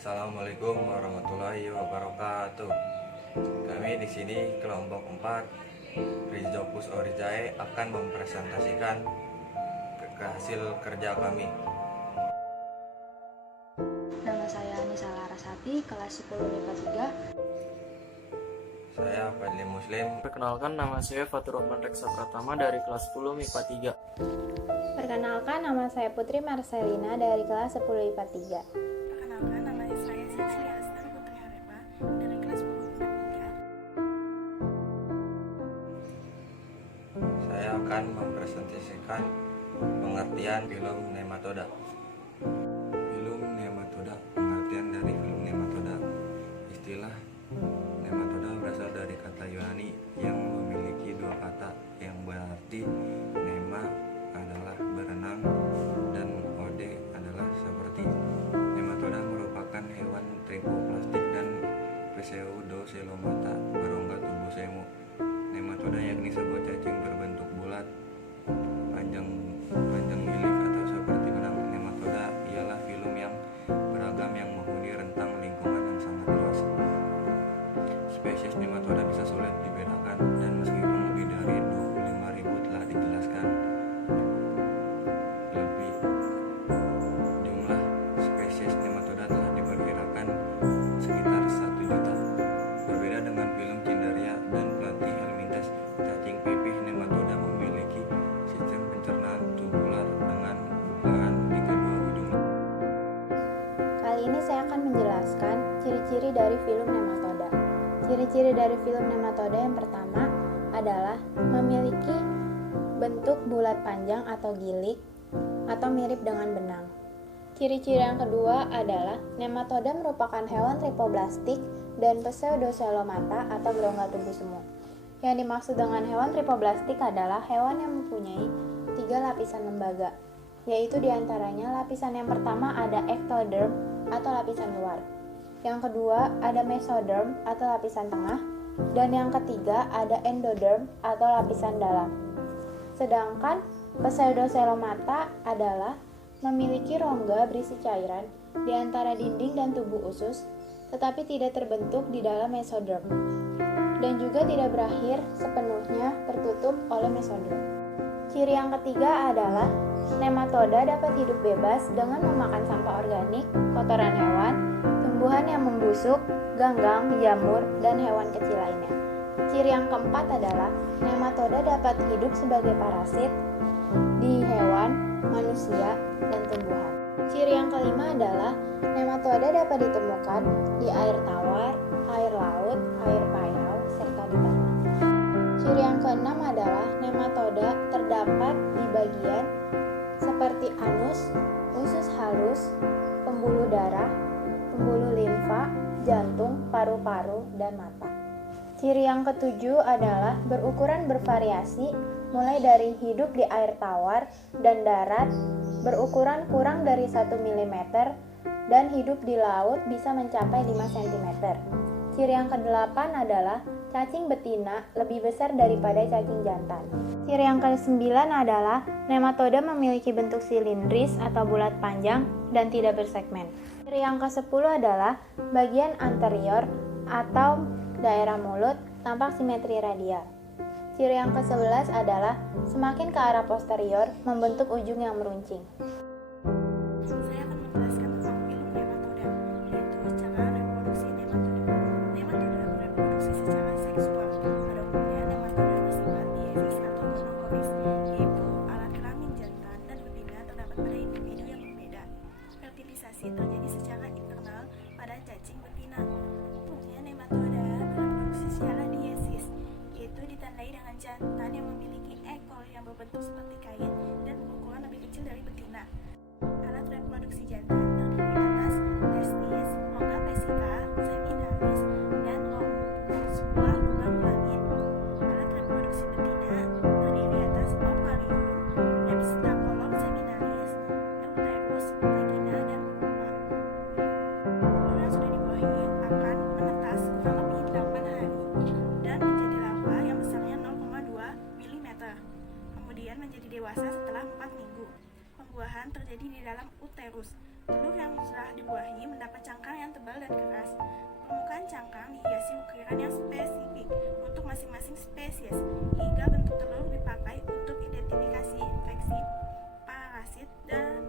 Assalamualaikum warahmatullahi wabarakatuh. Kami di sini kelompok 4 Rizopus Orizae akan mempresentasikan hasil kerja kami. Nama saya Anissa Larasati, kelas 10 MIPA 3. Saya Fadli Muslim. Perkenalkan, nama saya Fatur Rahman Reksa Pratama dari kelas 10 MIPA 3. Perkenalkan, nama saya Putri Marcelina dari kelas 10 IPA 3. Perkenalkan, nama saya Cecilia Astar Putri Harepa dari kelas 10 IPA 3. Saya akan mempresentasikan pengertian film nematoda. Film nematoda, pengertian dari film nematoda. Istilah nematoda berasal dari kata Yunani yang memiliki dua kata yang berarti nema adalah berenang dan ode adalah seperti. Nematoda merupakan hewan tripoplastik dan pseudocelomata berongga tubuh semu. Nematoda yakni sebuah cacing berbentuk bulat, panjang milik atau seperti benang. Nematoda ialah film yang beragam yang menghuni rentang lingkungan yang sangat luas. Spesies nematoda bisa sulit dibedakan dan meskipun lebih dari 25.000 telah dijelaskan, lebih jumlah spesies nematoda telah diperkirakan sekitar 1 juta. Berbeda dengan film Cinderia dan Pelatih Helmintes, cacing pipih nematoda memiliki sistem pencernaan tubular dengan belahan di kedua ujung. Kali ini saya akan menjelaskan ciri-ciri dari film nematoda. Ciri-ciri dari film nematoda yang pertama adalah memiliki bentuk bulat panjang atau gilik atau mirip dengan benang. Ciri-ciri yang kedua adalah nematoda merupakan hewan tripoblastik dan pseudocelomata atau berongga tubuh semu. Yang dimaksud dengan hewan tripoblastik adalah hewan yang mempunyai 3 lapisan lembaga, yaitu diantaranya lapisan yang pertama ada ectoderm atau lapisan luar, yang kedua ada mesoderm atau lapisan tengah, dan yang ketiga ada endoderm atau lapisan dalam. Sedangkan pseudocelomata adalah memiliki rongga berisi cairan di antara dinding dan tubuh usus, tetapi tidak terbentuk di dalam mesoderm, dan juga tidak berakhir sepenuhnya tertutup oleh mesoderm. Ciri yang ketiga adalah nematoda dapat hidup bebas dengan memakan sampah organik, kotoran hewan, tumbuhan yang membusuk, ganggang, jamur, dan hewan kecil lainnya. Ciri yang keempat adalah nematoda dapat hidup sebagai parasit di hewan, manusia, dan tumbuhan. Ciri yang kelima adalah nematoda dapat ditemukan di air tawar, air laut, air payau, serta di tanah. Ciri yang keenam adalah nematoda terdapat di bagian seperti anus, usus halus, pembuluh darah, pembuluh limfa, jantung, paru-paru, dan mata. Ciri yang ketujuh adalah berukuran bervariasi, mulai dari hidup di air tawar dan darat berukuran kurang dari 1 mm dan hidup di laut bisa mencapai 5 cm. Ciri yang kedelapan adalah cacing betina lebih besar daripada cacing jantan. Ciri yang kesembilan adalah nematoda memiliki bentuk silindris atau bulat panjang dan tidak bersegmen. Ciri yang ke-10 adalah bagian anterior atau daerah mulut tampak simetri radial. Ciri yang ke-11 adalah semakin ke arah posterior membentuk ujung yang meruncing. Saya akan menjelaskan tentang film nematoda, yaitu cara reproduksi nematoda. Nematoda bereproduksi secara seksual. Pada umumnya nematoda bersifat diesis atau monokoris, yaitu alat kelamin jantan dan betina terdapat pada individu yang berbeda. Fertilisasi terjadi secara internal pada cacing betina. Umumnya nematoda bereproduksi secara diesis, yaitu ditandai dengan jantan yang memiliki ekor yang berbentuk seperti kain dan berukuran lebih kecil dari betina. Alat reproduksi jantan terdiri atas testis, rongga vesika, seminalis, dan sebuah lubang kelamin. Alat reproduksi betina terdiri atas ovarium, epstakolon seminalis, uterus, vagina, dan vulva. pembuahan terjadi di dalam uterus. Telur yang sudah dibuahi mendapat cangkang yang tebal dan keras. Permukaan cangkang dihiasi ukiran yang spesifik untuk masing-masing spesies, hingga bentuk telur dipakai untuk identifikasi infeksi, parasit, dan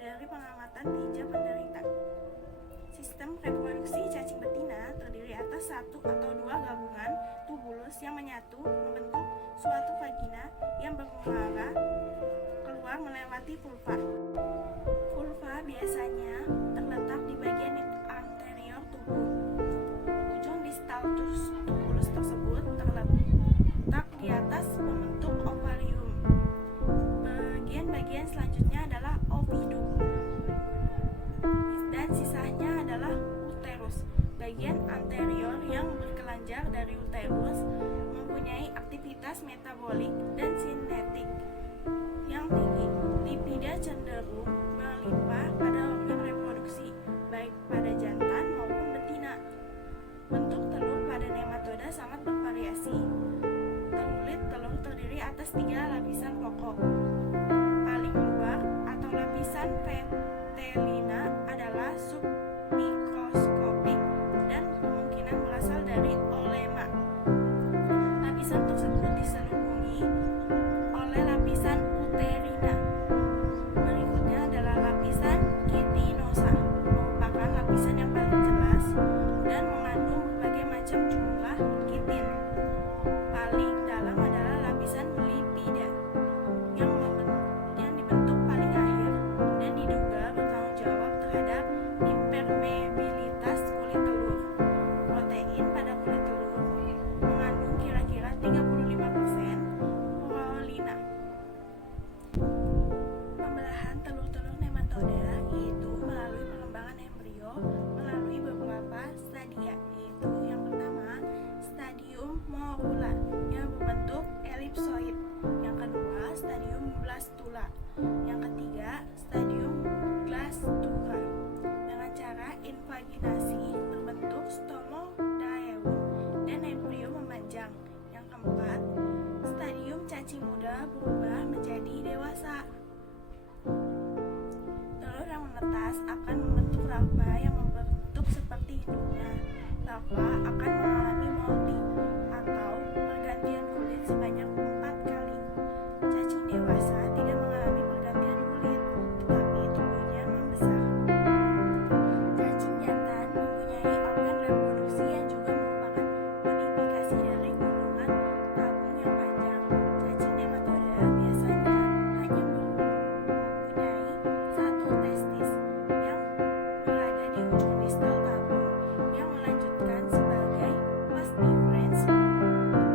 dari pengamatan tinja penderita. Sistem reproduksi cacing betina terdiri atas satu atau dua gabungan tubulus yang menyatu membentuk suatu vagina yang bermuara keluar melewati vulva. Vulva biasanya terletak di bagian anterior tubuh. Ujung distal tubulus tersebut terletak di atas membentuk ovarium. Bagian selanjutnya adalah ovidum, dan sisanya adalah uterus. Bagian anterior yang berkelanjar dari uterus mempunyai aktivitas metabolik dan sinetik yang tinggi. Lipida cenderung melimpah pada organ reproduksi, baik pada jantan maupun betina. Bentuk telur pada nematoda sangat bervariasi. Terulit telur terdiri atas 3 lapisan pokok. Paling luar atau lapisan petelina adalah submikroskopik dan kemungkinan berasal dari olema. Lapisan tersebut diselubungi oleh lapisan uterina. Berikutnya adalah lapisan kitinosa, merupakan lapisan yang paling jelas dan mengandung berbagai macam jumlah kitin. Paling dalam adalah lapisan lipida yang dibentuk paling akhir dan diduga bertanggung jawab terhadap impermeabilitas kulit telur. Protein pada kulit telur mengandung kira-kira 35% prolina. Pembelahan telur-telur nematoda yaitu melalui pengembangan embrio melalui beberapa stadia, yaitu yang pertama stadium morula yang berbentuk elipsoid, yang kedua stadium blastula, yang ketiga stadium glastura dengan cara invaginasi berbentuk stomodium dan embrio memanjang, yang keempat stadium cacing muda berubah menjadi dewasa. Telur yang menetas akan membentuk larva yang membentuk seperti induknya. Larva akan mengalami molting atau pergantian kulit sebanyak 4 kali. Cacing dewasa tidak mengalami pergantian kulit, tetapi tubuhnya membesar. Cacing jantan mempunyai organ reproduksi yang juga merupakan modifikasi dari gunungan tabung yang panjang. Cacing nematoda biasanya hanya mempunyai satu testis yang berada di ujung distal tabung yang melanjutkan sebagai vas deferens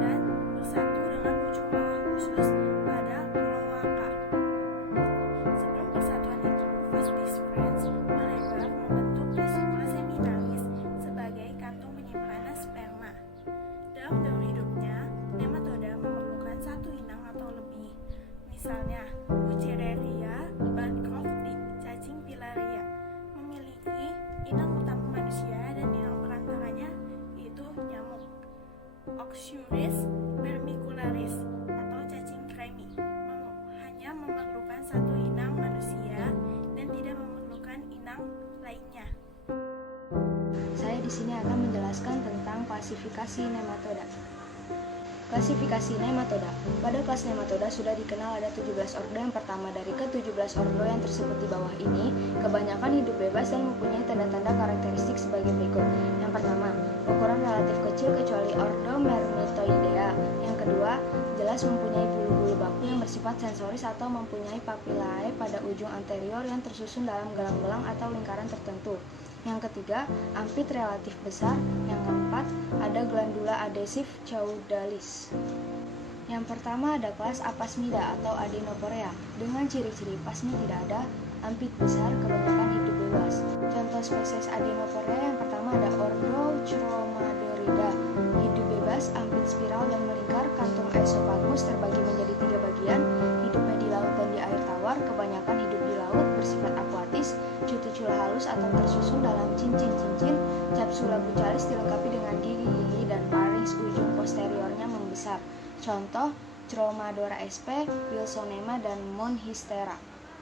dan bersatu dengan ujung bawah khusus pada kloaka. Sebelum persatuan itu, vas deferens melebar membentuk vesicula seminalis sebagai kantung penyimpanan sperma. Dalam daur hidupnya, nematoda memerlukan satu inang atau lebih. Misalnya, Wuchereria bancrofti, cacing pilaria, memiliki inang utama manusia dan inang perantaranya yaitu nyamuk. Oxyuris vermicularis atau cacing kremi hanya memerlukan satu inang manusia dan tidak memerlukan inang lainnya. Saya di sini akan menjelaskan tentang klasifikasi nematoda. Klasifikasi nematoda. Pada kelas nematoda sudah dikenal ada 17 ordo. Yang pertama dari ke-17 ordo yang tersebut di bawah ini, kebanyakan hidup bebas dan mempunyai tanda-tanda karakteristik sebagai berikut. Yang pertama, ukuran relatif kecil kecuali ordo Myrmetoidea. Yang kedua, jelas mempunyai bulu-bulu baku yang bersifat sensoris atau mempunyai papillae pada ujung anterior yang tersusun dalam gelang-gelang atau lingkaran tertentu. Yang ketiga, ampit relatif besar. Yang keempat, ada glandula adhesif caudalis. Yang pertama ada kelas Apasmida atau Adenoporea. Dengan ciri-ciri pasmi tidak ada, ampit besar, kebanyakan hidup bebas. Contoh spesies Adenoporea yang pertama ada ordo Chromadorida. Hidup bebas, ampit spiral dan melingkar, kantung esophagus terbagi menjadi 3 bagian. Hidupnya di laut dan di air tawar, kebanyakan hidup di laut, bersifat akuatis, cuticula halus atau tersusun dalam cincin-cincin. Capsula buccalis dilengkapi dengan gigi-gigi dan farinx ujung posteriornya membesar. Contoh Stromadora sp, Wilsonema, dan Monstera.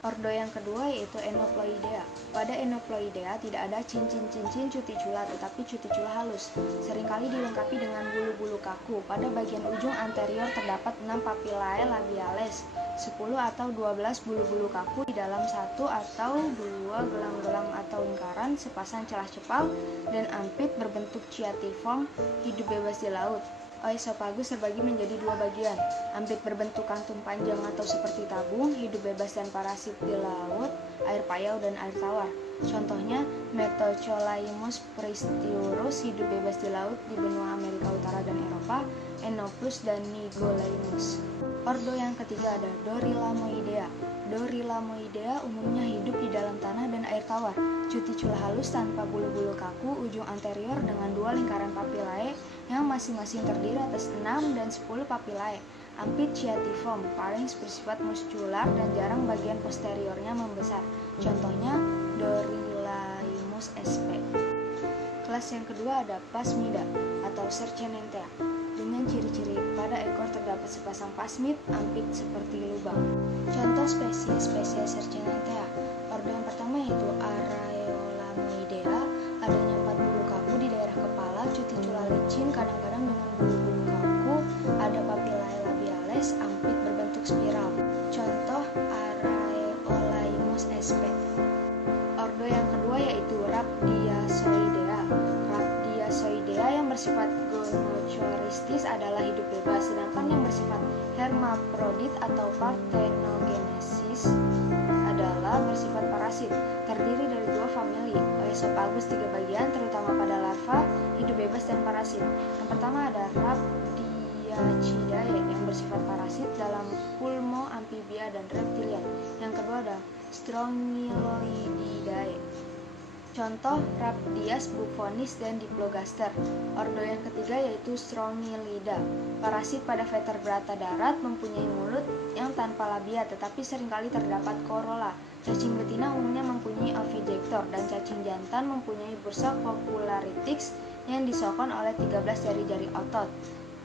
Ordo yang kedua yaitu Enoploidea. Pada Enoploidea tidak ada cincin-cincin cuti cula, tetapi cuti cula halus. Seringkali dilengkapi dengan bulu-bulu kaku. Pada bagian ujung anterior terdapat 6 papillae labiales, 10 atau 12 bulu-bulu kaku di dalam satu atau dua gelang-gelang atau lingkaran, sepasang celah cepal, dan ampit berbentuk chiatiform, hidup bebas di laut. Oesophagus terbagi menjadi dua bagian, ampit berbentuk kantung panjang atau seperti tabung, hidup bebas dan parasit di laut, air payau, dan air tawar. Contohnya, Metocholaimus pristiurus hidup bebas di laut di benua Amerika Utara dan Eropa, Enoplus dan Nigolaimus. Ordo yang ketiga ada Dorilamoidea. Dorilamoidea umumnya hidup di dalam tanah dan air tawar. Cuti cula halus tanpa bulu-bulu kaku, ujung anterior dengan dua lingkaran papillae yang masing-masing terdiri atas 6 dan 10 papillae. Ampit chiatiform, pharynx bersifat muskular dan jarang bagian posteriornya membesar. Contohnya Dorilaimus sp. Kelas yang kedua ada Phasmida atau Serchenentea. Dengan ciri-ciri pada ekor terdapat sepasang pasmid, ampit seperti lubang. Contoh spesies Serchenentea. Ordo yang pertama yaitu Araeolamoidea, adanya 4 bulu kaku di daerah kepala, cuti cula licin, kadang-kadang dengan bulu-bulu kaku, ada papillae labiales, ampit berbentuk spiral. Contoh Araeolaimus sp. Ordo yang kedua yaitu Rhabdiasoidea. Rhabdiasoidea yang bersifat gonochoristis adalah hidup bebas, sedangkan yang bersifat hermaprodit atau parthenogenesis adalah bersifat parasit. Terdiri dari dua famili, Oesophagus 3 bagian, terutama pada larva, hidup bebas, dan parasit. Yang pertama ada Rhabdiacidae yang bersifat parasit dalam pulmo, amfibia, dan reptilian. Yang kedua ada Strongyloididae. Contoh Rhabdias buffonis dan Diplogaster. Ordo yang ketiga yaitu Strongylida. Parasit pada vertebrata darat, mempunyai mulut yang tanpa labia tetapi seringkali terdapat korola. Cacing betina umumnya mempunyai ovigestor dan cacing jantan mempunyai bursa copularitix yang disokong oleh 13 jari-jari otot.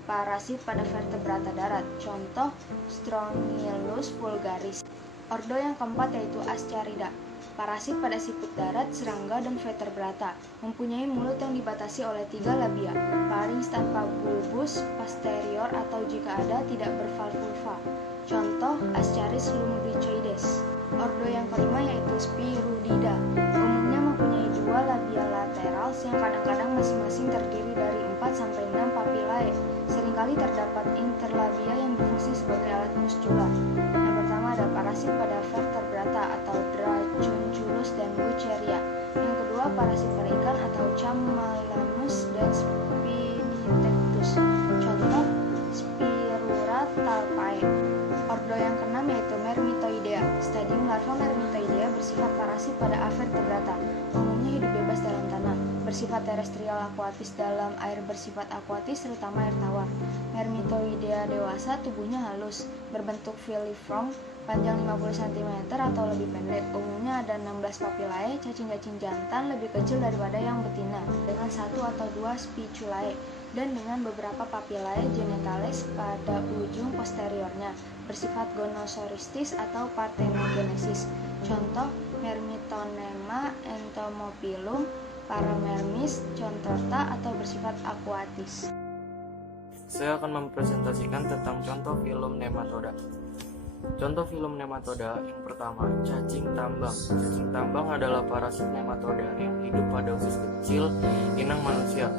Parasit pada vertebrata darat. Contoh Strongylops vulgaris. Ordo yang keempat yaitu Ascarida. Parasit pada siput darat, serangga, dan vertebrata. Mempunyai mulut yang dibatasi oleh 3 labia, pharynx tanpa bulbus posterior atau jika ada tidak bervalvulva. Contoh Ascaris lumbricoides. Ordo yang kelima yaitu Spirudida. Umumnya mempunyai 2 labia lateral yang kadang-kadang masing-masing terdiri dari 4 sampai 6 papillae. Seringkali terdapat interlabia yang berfungsi sebagai alat muskular. Yang pertama ada parasit pada vertebrata atau Dracunculus dan Buceria. Yang kedua parasit pada ikan atau Chammalanus dan Spinitectus. Contoh Spirura talpae. Ordo yang keenam yaitu Mermitoidea. Stadium larva Mermitoidea bersifat parasit pada avertebrata. Umumnya hidup bebas dalam tanah. Bersifat terestrial akuatis dalam air, bersifat akuatis terutama air tawar. Mermitoidea dewasa tubuhnya halus, berbentuk filiform, panjang 50 cm atau lebih pendek. Umumnya ada 16 papillae, cacing-cacing jantan lebih kecil daripada yang betina, dengan 1 atau 2 spiculae, dan dengan beberapa papillae genitales pada ujung posteriornya, bersifat gonosoristis atau parthenogenesis. Contoh Mermitonema entomopilum, Paramermis, Chontrota, atau bersifat akuatis. Saya akan mempresentasikan tentang contoh filum nematoda. Contoh filum nematoda yang pertama, cacing tambang. Cacing tambang adalah parasit nematoda yang hidup pada usus kecil inang manusia.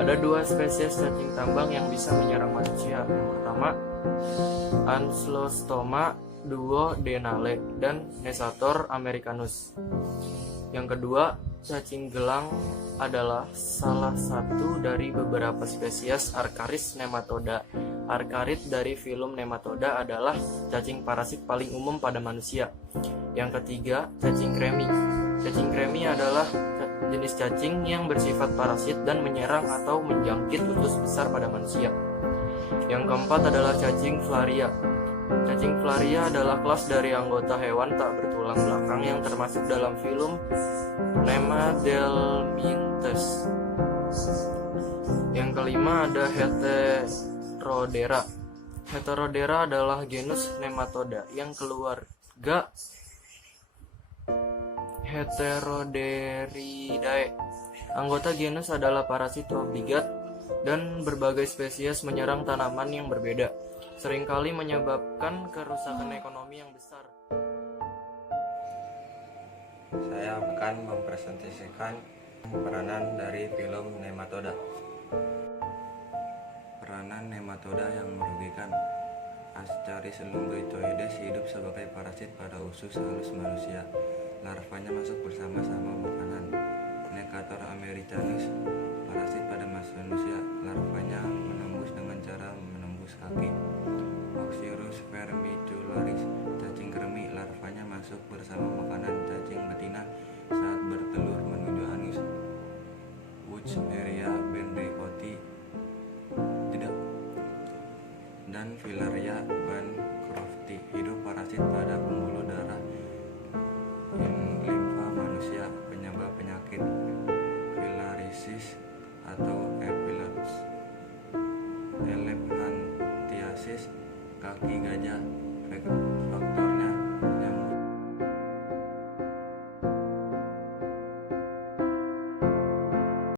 Ada 2 spesies cacing tambang yang bisa menyerang manusia. Yang pertama, Anslostoma duodenale dan Nesator americanus. Yang kedua, cacing gelang adalah salah satu dari beberapa spesies Archaris nematoda. Archarid dari filum nematoda adalah cacing parasit paling umum pada manusia. Yang ketiga, cacing kremi. Cacing kremi adalah jenis cacing yang bersifat parasit dan menyerang atau menjangkit usus besar pada manusia. Yang keempat adalah cacing Flaria. Cacing Flaria adalah kelas dari anggota hewan tak bertulang belakang yang termasuk dalam filum Nemadelminthus. Yang kelima ada Heterodera. Heterodera adalah genus nematoda yang keluarga Heteroderidae. Anggota genus adalah parasit obligat dan berbagai spesies menyerang tanaman yang berbeda, seringkali menyebabkan kerusakan ekonomi yang besar. Saya akan mempresentasikan peranan dari filum nematoda. Peranan nematoda yang merugikan. Ascaris lumbricioides hidup sebagai parasit pada usus halus manusia. Larvanya masuk bersama-sama makanan. Necator americanus, parasit pada manusia. Larvanya menembus dengan cara menembus kaki. Oxyrus vermicularis, cacing kremi. Larvanya masuk bersama makanan cacing betina saat bertelur menuju anus. Wuchereria benricoti tidak. Dan Filaria bancrofti, hidup parasit pada pembuluh darah limfa manusia, penyebab penyakit filariasis atau elephantiasis, kaki gajah, faktor